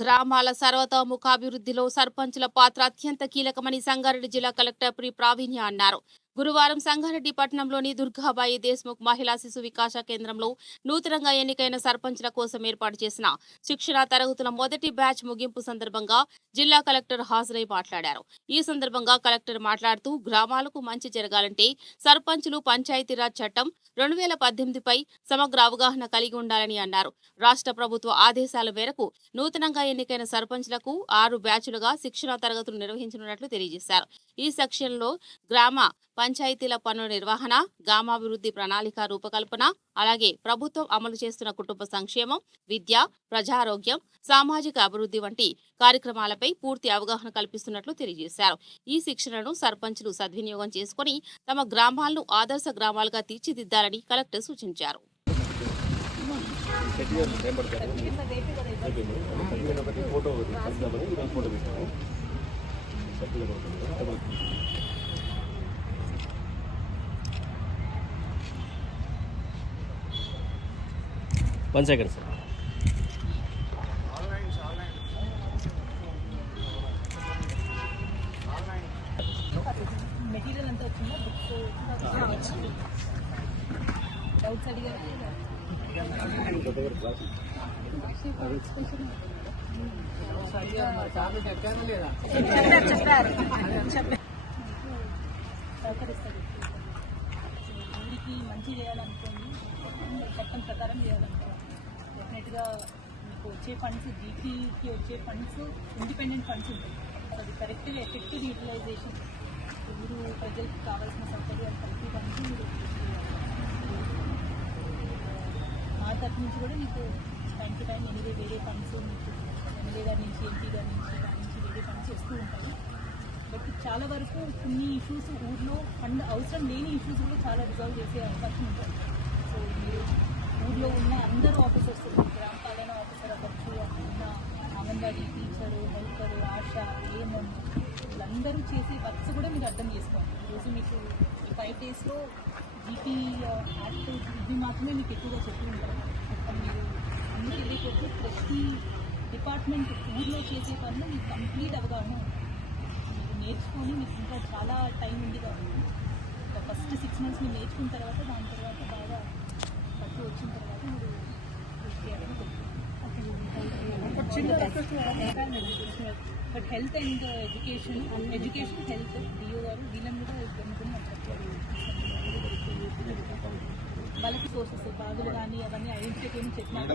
గ్రామాల సర్వతోముఖాభివృద్ధిలో సర్పంచుల పాత్ర అత్యంత కీలకమని సంగారెడ్డి జిల్లా కలెక్టర్ ప్రి ప్రావీణ్య అన్నారు. గురువారం సంగారెడ్డి పట్టణంలోని దుర్గాబాయి దేశ్ముఖ్ మహిళా శిశు వికాస కేంద్రంలో నూతనంగా ఎన్నికైన సర్పంచుల కోసం ఏర్పాటు చేసిన శిక్షణ తరగతుల మొదటి బ్యాచ్ ముగింపు సందర్భంగా జిల్లా కలెక్టర్ హాజరై మాట్లాడారు. ఈ సందర్భంగా కలెక్టర్ మాట్లాడుతూ గ్రామాలకు మంచి జరగాలంటే సర్పంచులు పంచాయతీరాజ్ చట్టం 2018పై సమగ్ర అవగాహన కలిగి ఉండాలని అన్నారు. రాష్ట్ర ప్రభుత్వ ఆదేశాల మేరకు నూతనంగా ఎన్నికైన సర్పంచ్లకు 6 బ్యాచ్లుగా శిక్షణ తరగతులు నిర్వహించనున్నట్లు తెలియజేశారు. ఈ సెక్షన్లో గ్రామ పంచాయతీల పనుల నిర్వహణ, గ్రామాభివృద్ధి ప్రణాళిక రూపకల్పన, అలాగే ప్రభుత్వం అమలు చేస్తున్న కుటుంబ సంక్షేమం, విద్య, ప్రజారోగ్యం, సామాజిక అభివృద్ధి వంటి కార్యక్రమాలపై పూర్తి అవగాహన కల్పిస్తున్నట్లు తెలియజేశారు. ఈ శిక్షణను సర్పంచులు సద్వినియోగం చేసుకుని తమ గ్రామాలను ఆదర్శ గ్రామాలుగా తీర్చిదిద్దాలని కలెక్టర్ సూచించారు. One second, sir. మెటీరియల్ అంతా వచ్చిందా? బుక్స్ డౌట్స్ అడిగారు. సహకరిస్తారు. ఊరికి మంచి చేయాలనుకోండి, చట్టం ప్రకారం చేయాలనుకోండి. డెఫినెట్గా మీకు వచ్చే ఫండ్స్, జీటీకి వచ్చే ఫండ్స్ ఇండిపెండెంట్ ఫండ్స్ ఉంటాయి. అది కరెక్ట్గా ఎఫెక్టివ్ యూటిలైజేషన్, ఊరు ప్రజలకు కావాల్సిన సౌకర్యాలు కల్పించడానికి మీరు మా తరఫు నుంచి కూడా మీకు టైం టు టైం ఎనివే వేరే ఫండ్స్ మీకు ఎమ్మెల్యే గారి నుంచి, ఎంపీ గారి నుంచి, దాని నుంచి వేరే ఫండ్స్ వస్తూ ఉంటాయి. బట్ చాలా వరకు కొన్ని ఇష్యూస్ ఊర్లో ఫండ్ అవసరం లేని ఇష్యూస్ కూడా చాలా రిజాల్వ్ చేసే అవకాశం ఉంటుంది. సో మీరు ఊర్లో ఉన్న అందరూ ఆఫీసర్స్, గ్రామ పాలన ఆఫీసర్ అవ్వచ్చు, ఉన్న anganwadi teacher, helper, ASHA, AMM, వీళ్ళందరూ చేసే వర్క్స్ కూడా మీరు అర్థం చేసుకోండి. ఈరోజు మీకు ఈ 5 daysలో జీపీ యాక్ట్ ఇవి మాత్రమే మీకు ఎక్కువగా చెప్పి ఉంటారు. మీరు అన్ని తెలియకపోతే ప్రతి డిపార్ట్మెంట్ ఊర్లో చేసే పనులు మీకు కంప్లీట్ అవగాహన మీరు నేర్చుకొని, మీకు ఇంకా చాలా టైం ఉంది కాబట్టి ఒక ఫస్ట్ 6 months మీరు నేర్చుకున్న తర్వాత దాని తర్వాత బాగా పట్టు వచ్చిన తర్వాత మీరు చేయాలని but health and education, health DO గారు వీళ్ళని కూడా వాళ్ళకి సోర్సెస్ బాధలు కానీ అవన్నీ ఐడెంటిఫై చేయని చెప్పినారు.